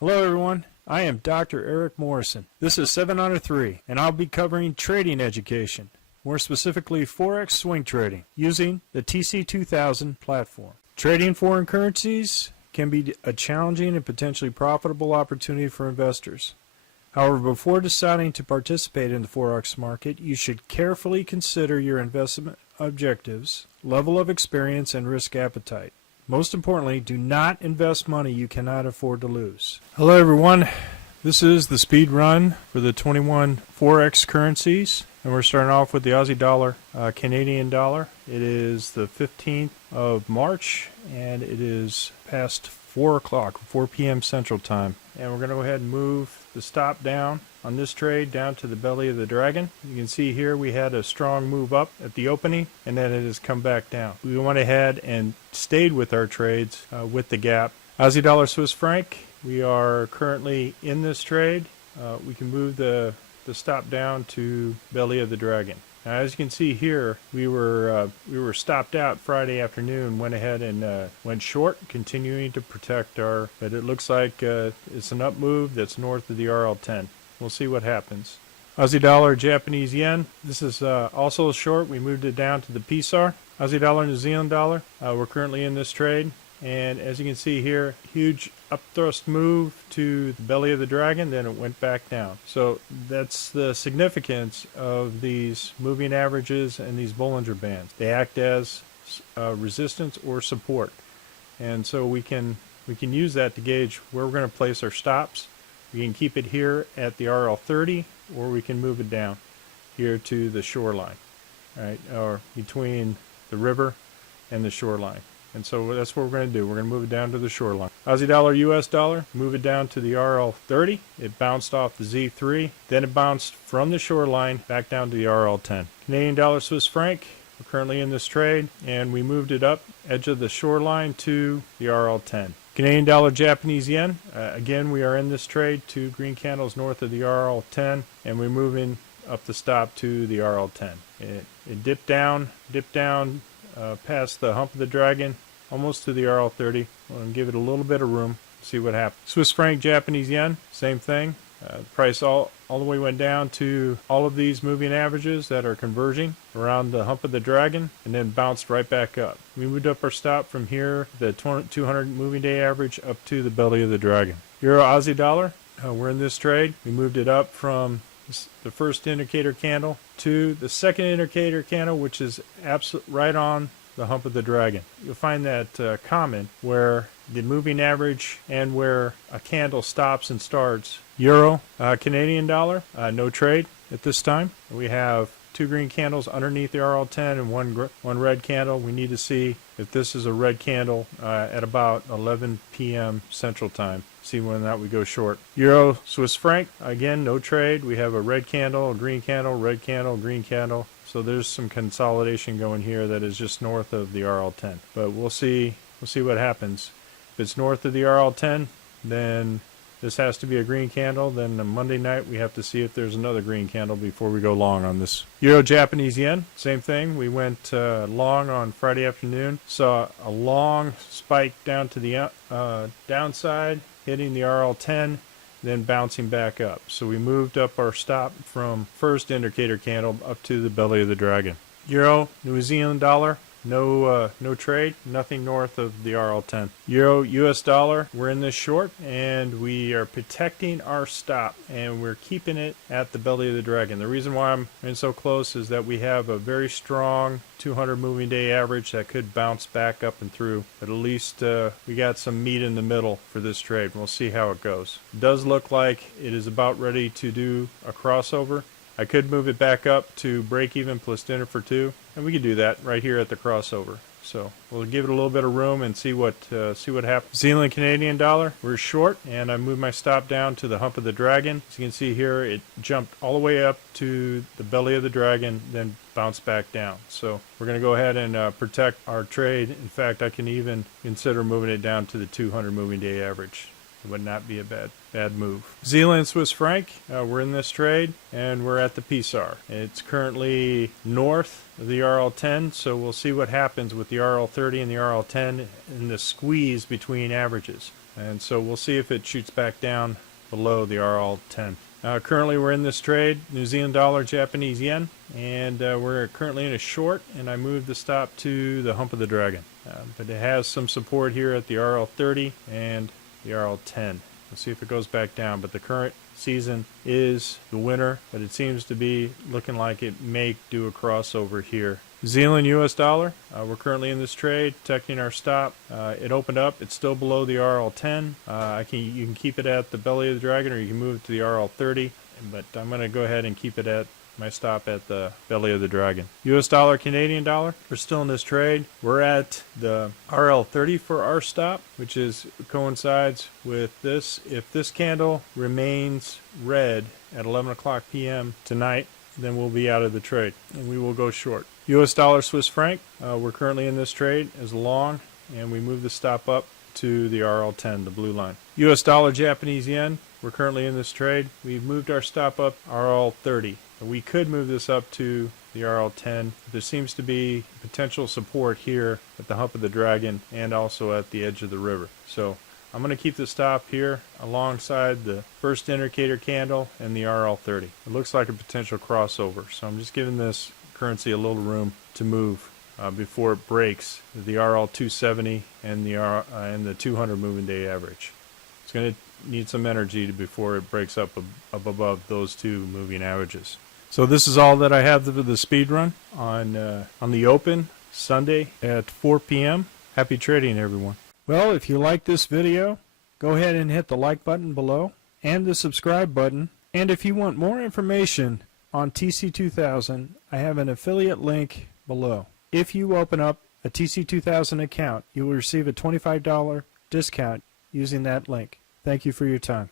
Hello everyone, I am Dr. Eric Morrison. This is 7 Under 3, and I'll be covering trading education, more specifically Forex swing trading, using the TC2000 platform. Trading foreign currencies can be a challenging and potentially profitable opportunity for investors. However, before deciding to participate in the Forex market, you should carefully consider your investment objectives, level of experience, and risk appetite. Most importantly, do not invest money you cannot afford to lose. Hello everyone, this is the speed run for the 21 Forex currencies, and we're starting off with the Aussie dollar, Canadian dollar. It is the 15th of March, and it is past 4 o'clock, 4 p.m. Central Time. And we're going to go ahead and move the stop down on this trade down to the belly of the dragon. You can see here we had a strong move up at the opening, and then it has come back down. We went ahead and stayed with our trades with the gap. Aussie dollar Swiss franc, we are currently in this trade. We can move the stop down to belly of the dragon. Now, as you can see here, we were stopped out Friday afternoon, went ahead and went short, continuing to protect our, but it looks like it's an up move that's north of the RL10. We'll see what happens. Aussie dollar, Japanese yen. This is also a short. We moved it down to the PSAR. Aussie dollar, New Zealand dollar. We're currently in this trade. And as you can see here, huge upthrust move to the belly of the dragon, then it went back down. So that's the significance of these moving averages and these Bollinger Bands. They act as resistance or support. And so we can use that to gauge where we're going to place our stops. We can keep it here at the RL30, or we can move it down here to the shoreline, right, or between the river and the shoreline. And so that's what we're going to do. We're going to move it down to the shoreline. Aussie dollar, US dollar, move it down to the RL30. It bounced off the Z3. Then it bounced from the shoreline back down to the RL10. Canadian dollar, Swiss franc. We're currently in this trade, and we moved it up edge of the shoreline to the RL10. Canadian dollar, Japanese yen. Again, we are in this trade. 2 green candles north of the RL10, and we're moving up the stop to the RL10. It dipped down past the hump of the dragon, almost to the RL30. We'll give it a little bit of room, see what happens. Swiss franc, Japanese yen, same thing. The price all the way went down to all of these moving averages that are converging around the hump of the dragon, and then bounced right back up. We moved up our stop from here, the 200 moving day average, up to the belly of the dragon. Euro, Aussie dollar, we're in this trade. We moved it up from the first indicator candle to the second indicator candle, which is right on the hump of the dragon. You'll find that common where the moving average and where a candle stops and starts. Euro, Canadian dollar, no trade at this time. We have 2 green candles underneath the RL10 and one red candle. We need to see if this is a red candle at about 11 p.m. Central Time. See whether or not we go short. Euro, Swiss franc, again, no trade. We have a red candle, a green candle, red candle, green candle. So there's some consolidation going here that is just north of the RL10. But we'll see what happens. If it's north of the RL10, then this has to be a green candle. Then on Monday night, we have to see if there's another green candle before we go long on this. Euro, Japanese yen, same thing. We went long on Friday afternoon. Saw a long spike down to the downside, hitting the RL10, then bouncing back up. So we moved up our stop from first indicator candle up to the belly of the dragon. Euro, New Zealand dollar, no trade, nothing north of the RL10. Euro, US dollar, we're in this short, and we are protecting our stop, and we're keeping it at the belly of the dragon. The reason why I'm in so close is that we have a very strong 200 moving day average that could bounce back up and through, but at least we got some meat in the middle for this trade. We'll see how it goes. It does look like it is about ready to do a crossover. I could move it back up to break even plus dinner for 2, and we could do that right here at the crossover. So we'll give it a little bit of room and see what happens. Zealand Canadian dollar, we're short, and I moved my stop down to the hump of the dragon. As you can see here, it jumped all the way up to the belly of the dragon, then bounced back down. So we're going to go ahead and protect our trade. In fact, I can even consider moving it down to the 200 moving day average. It would not be a bad move. Zealand Swiss franc, we're in this trade, and we're at the PSAR. It's currently north of the RL10, so we'll see what happens with the RL30 and the RL10 and the squeeze between averages. and so we'll see if it shoots back down below the RL10. Currently we're in this trade, New Zealand dollar, Japanese yen, and we're currently in a short, and I moved the stop to the hump of the dragon. But it has some support here at the RL30 and the RL10. We'll see if it goes back down, but the current season is the winner, but it seems to be looking like it may do a crossover here. New Zealand US dollar, we're currently in this trade, protecting our stop. It opened up, it's still below the RL10. You can keep it at the belly of the dragon, or you can move it to the RL30, but I'm going to go ahead and keep it at my stop at the belly of the dragon. US dollar, Canadian dollar, we're still in this trade. We're at the RL30 for our stop, which coincides with this. If this candle remains red at 11 o'clock p.m. tonight, then we'll be out of the trade and we will go short. US dollar, Swiss franc, we're currently in this trade as long, and we move the stop up to the RL10, the blue line. US dollar, Japanese yen, we're currently in this trade. We've moved our stop up RL30. We could move this up to the RL10. There seems to be potential support here at the hump of the dragon and also at the edge of the river. So I'm going to keep the stop here alongside the first indicator candle and the RL30. It looks like a potential crossover, so I'm just giving this currency a little room to move before it breaks the RL270 and the 200 moving day average. It's going to need some energy before it breaks up above those two moving averages. So this is all that I have for the speed run on the open Sunday at 4 p.m. Happy trading, everyone. Well, if you like this video, go ahead and hit the like button below and the subscribe button. And if you want more information on TC2000, I have an affiliate link below. If you open up a TC2000 account, you will receive a $25 discount using that link. Thank you for your time.